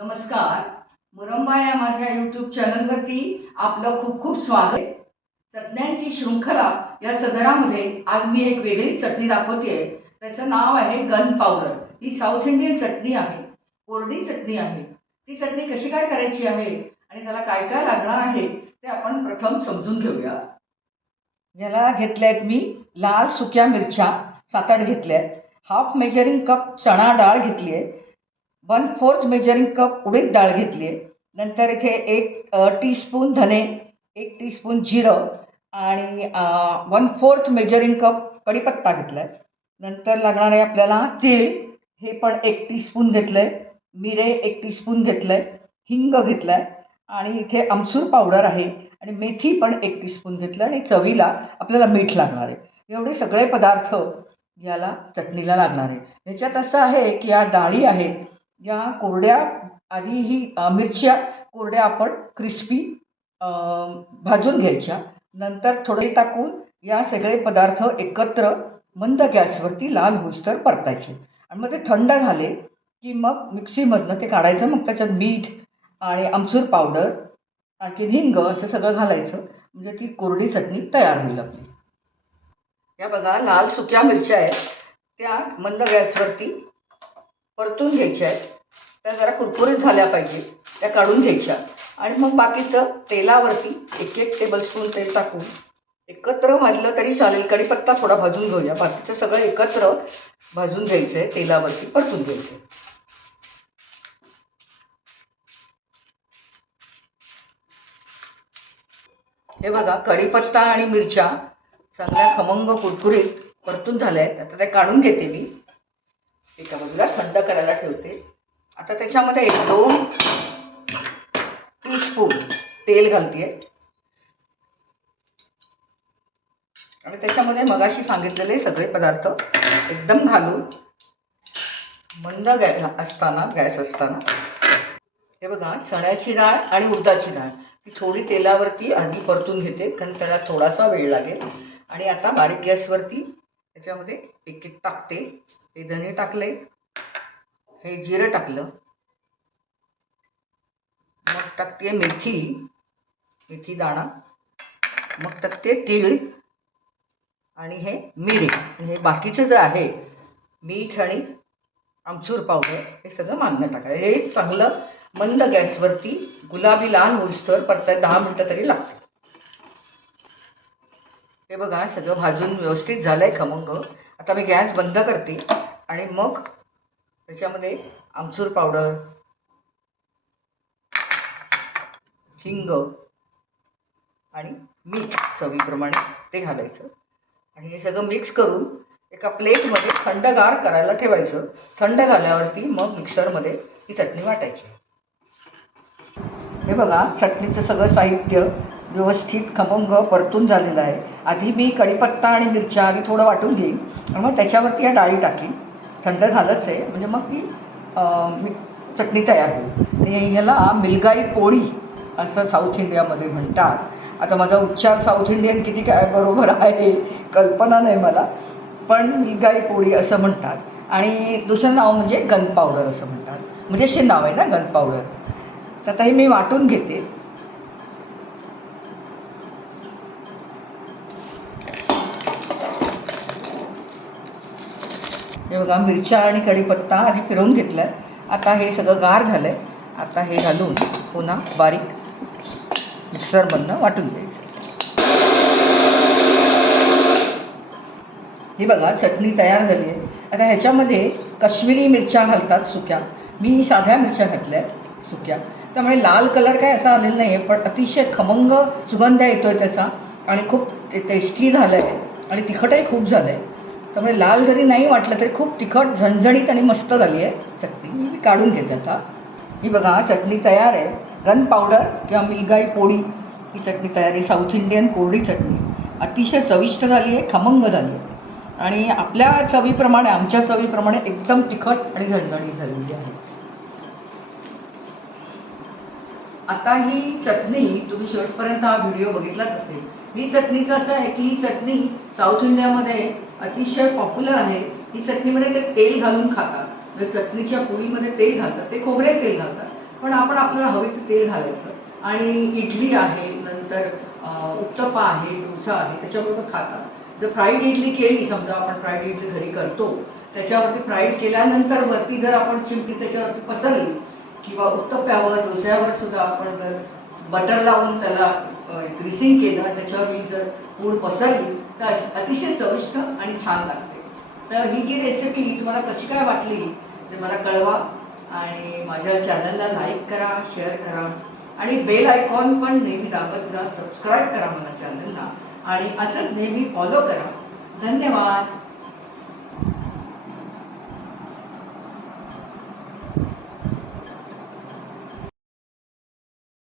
नमस्कार. मुरंबा या माझ्या यूट्यूब चॅनलवरती आपलं खूप खूप स्वागत आहे. चटण्यांची शृंखला या सदरामध्ये आज मी एक वेगळीच चटणी दाखवते त्याचं नाव आहे गन पावडर ही साऊथ इंडियन चटणी आहे. कोरडी चटणी आहे. ती चटणी कशी काय करायची आहे आणि त्याला काय काय लागणार आहे ते आपण प्रथम समजून घेऊया. याला घेतल्या आहेत मी लाल सुक्या मिरच्या सात आठ घेतल्या आहेत हाफ मेजरिंग कप चणा डाळ घेतली आहे वन फोर्थ मेजरिंग कप उडीद डाळ घेतली आहे. नंतर इथे एक टीस्पून धने एक टीस्पून जिरं आणि वन फोर्थ मेजरिंग कप कढीपत्ता घेतला आहे नंतर लागणार आहे आपल्याला तीळ. हे पण एक टीस्पून घेतलं आहे मिरे एक टीस्पून घेतलं आहे हिंग घेतलं आहे आणि इथे आमसूर पावडर आहे. आणि मेथी पण एक टीस्पून घेतलं आणि चवीला आपल्याला मीठ लागणार आहे. एवढे सगळे पदार्थ याला चटणीला लागणार आहे. ह्याच्यात असं आहे की या डाळी आहेत या कोरड्या आधी ही मिरच्या कोरड्या आपण क्रिस्पी भाजून घ्यायच्या. नंतर थोडे टाकून या सगळे पदार्थ एकत्र मंद गॅसवरती लाल होईस्तर परतायचे. आणि मग ते थंड झाले की मग मिक्सीमधनं ते काढायचं. मग त्याच्यात मीठ आणि आमचूर पावडर आणखी हिंग असं सगळं घालायचं. म्हणजे ती कोरडी चटणी तयार होईल आपली. या बघा लाल सुक्या मिरच्या आहेत. त्या मंद गॅसवरती परतून घ्यायच्या आहेत. त्या जरा कुरकुरीत झाल्या पाहिजे. त्या काढून घ्यायच्या. आणि मग बाकीचं तेलावरती एक एक टेबलस्पून तेल टाकून एकत्र भाजलं तरी चालेल. कढीपत्ता थोडा भाजून घेऊया. बाकीचं सगळं एकत्र भाजून घ्यायचं आहे तेलावरती परतून घ्यायचं आहे हे बघा कढीपत्ता आणि मिरच्या चांगल्या खमंग कुरकुरीत परतून झाल्या आहेत. आता त्या काढून घेते मी. एका बाजूला थंड करायला ठेवते. आता त्याच्यामध्ये एक दोन टीस्पून तेल घालते आणि त्याच्यामध्ये मगाशी सांगितलेले सगळे पदार्थ एकदम घालून मंद गॅ असताना गॅस असताना. हे बघा चण्याची डाळ आणि उडदाची डाळ. ती थोडी तेलावरती आधी परतून घेते कारण त्याला थोडासा वेळ लागेल. आणि आता बारीक गॅसवरती त्याच्यामध्ये एक एक टाकते हे धने टाकले. हे जिरं टाकलं. मग टाकते मेथी मेथी दाणा. मग टाकते तीळ आणि हे मिरी. हे बाकीचं जे आहे मीठ आणि आमचूर पावडर हे सगळं मागणं टाकायचं हे चांगलं मंद गॅसवरती गुलाबी लहान होईस्तर परत दहा मिनटं तरी लागते हे बघा सगळं भाजून व्यवस्थित झालं आहे खमंग. आता मी गॅस बंद करते. आणि मग त्याच्यामध्ये आमचूर पावडर हिंग आणि मीठ चवीप्रमाणे ते घालायचं. आणि हे सगळं मिक्स करून एका प्लेटमध्ये थंडगार करायला ठेवायचं. थंड झाल्यावरती मग मिक्सरमध्ये ही चटणी वाटायची. हे बघा चटणीचं सगळं साहित्य व्यवस्थित खमंग परतून झालेलं आहे. आधी मी कढीपत्ता आणि मिरच्या आधी थोडं वाटून घेईन. आणि मग त्याच्यावरती या डाळी टाकीन. थंड झालंच आहे. म्हणजे मग ती मी चटणी तयार होईल. आणि ह्याला मिलगाई पोळी असं साऊथ इंडियामध्ये म्हणतात. आता माझा उच्चार साऊथ इंडियन किती काय बरोबर आहे कल्पना नाही मला. पण मिलगाई पोळी असं म्हणतात. आणि दुसरं नाव म्हणजे गन पावडर असं म्हणतात. म्हणजे असे नाव आहे ना गन पावडर. तर आता हे मी वाटून घेते. हे बघा मिरच्या आणि कढीपत्ता आधी फिरवून घेतला आहे आता हे सगळं गार झालं आहे आता हे घालून पुन्हा बारीक मिक्सरमधनं वाटून घ्यायचं. हे बघा चटणी तयार झाली आहे. आता ह्याच्यामध्ये कश्मीरी मिरच्या घालतात सुक्या. मी साध्या मिरच्या घातल्या आहेत सुक्या. त्यामुळे लाल कलर काय असा आलेला नाही आहे पण अतिशय खमंग सुगंध येतो आहे त्याचा आणि खूप ते टेस्टी झालं आहे आणि तिखटही खूप झालं आहे त्यामुळे लाल जरी नाही वाटलं तरी खूप तिखट झणझणीत आणि मस्त झाली आहे चटणी. मी काढून घेते आता. ही बघा चटणी तयार आहे. गन पावडर किंवा मिलगाई पोळी ही चटणी तयार आहे. साऊथ इंडियन कोरडी चटणी. अतिशय चविष्ट झाली आहे खमंग झाली आहे आणि आपल्या चवीप्रमाणे आमच्या चवीप्रमाणे एकदम तिखट आणि झणझणीत झालेली आहे. आता ही चटणी तुम्ही शेवटपर्यंत हा व्हिडिओ बघितलाच असेल. ही चटणीचं असं आहे की ही चटणी साऊथ इंडियामध्ये अतिशय पॉप्युलर आहे. ही चटणीमध्ये ते तेल घालून खातात. म्हणजे चटणीच्या पोळीमध्ये तेल घालतात. ते खोबरे तेल घालतात. पण आपण आपल्याला हवे ते तेल घालायचं. आणि इडली आहे नंतर उत्तप्पा आहे डोसा आहे त्याच्याबरोबर खातात. जर फ्राईड इडली केली समजा आपण फ्राईड इडली घरी करतो त्याच्यावरती फ्राईड केल्यानंतर वरती जर आपण चिमटी त्याच्यावरती पसरली किंवा उत्तप्प्यावर डोस्यावर सुद्धा आपण जर बटर लावून त्याला ग्रीसिंग केलं त्याच्यावर ही जर पूड पसरली तर अतिशय चविष्ट आणि छान लागते. तर ही जी रेसिपी तुम्हाला कशी काय वाटली ते मला कळवा आणि माझ्या चॅनलला लाईक करा शेअर करा आणि बेल आयकॉन पण नेहमी दाबत जा सबस्क्राईब करा मला चॅनलला आणि असंच नेहमी फॉलो करा. धन्यवाद.